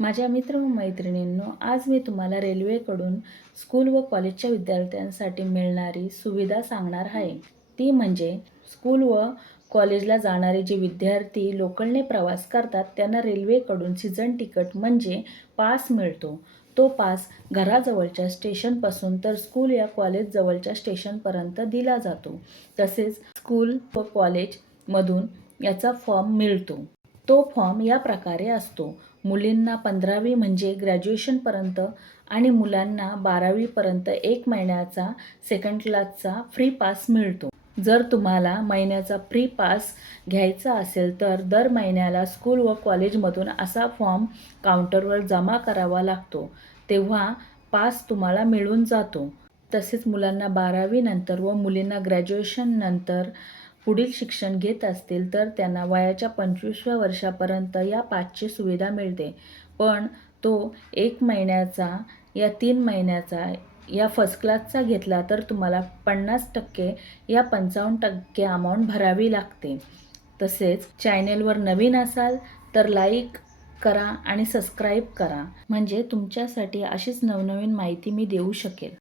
माझ्या मित्र व मैत्रिणींनो, आज मी तुम्हाला रेल्वेकडून स्कूल व कॉलेजच्या विद्यार्थ्यांसाठी मिळणारी सुविधा सांगणार आहे. ती म्हणजे स्कूल व कॉलेजला जाणारे जे विद्यार्थी लोकलने प्रवास करतात त्यांना रेल्वेकडून सीझन तिकीट म्हणजे पास मिळतो. तो पास घराजवळच्या स्टेशनपासून तर स्कूल या कॉलेज जवळच्या स्टेशनपर्यंत दिला जातो. तसेच स्कूल व कॉलेजमधून याचा फॉर्म मिळतो. तो फॉर्म या प्रकारे असतो. मुलींना 15वी म्हणजे ग्रॅज्युएशनपर्यंत आणि मुलांना 12वीपर्यंत 1 महिन्याचा सेकंड क्लासचा फ्री पास मिळतो. जर तुम्हाला महिन्याचा फ्री पास घ्यायचा असेल तर दर महिन्याला स्कूल व कॉलेजमधून असा फॉर्म काउंटरवर जमा करावा लागतो. तेव्हा पास तुम्हाला मिळून जातो. तसेच मुलांना 12वी नंतर व मुलींना ग्रॅज्युएशननंतर पुढील शिक्षण घेत असतील तर त्यांना वयाच्या 25व्या वर्षापर्यंत या पासची सुविधा मिळते. पण तो 1 महिन्याचा या 3 महिन्याचा या फर्स्ट क्लासचा घेतला तर तुम्हाला 50% या 55% अमाऊंट भरावी लागते. तसेच चॅनेलवर नवीन असाल तर लाईक करा आणि सबस्क्राईब करा, म्हणजे तुमच्यासाठी अशीच नवनवीन माहिती मी देऊ शकेल.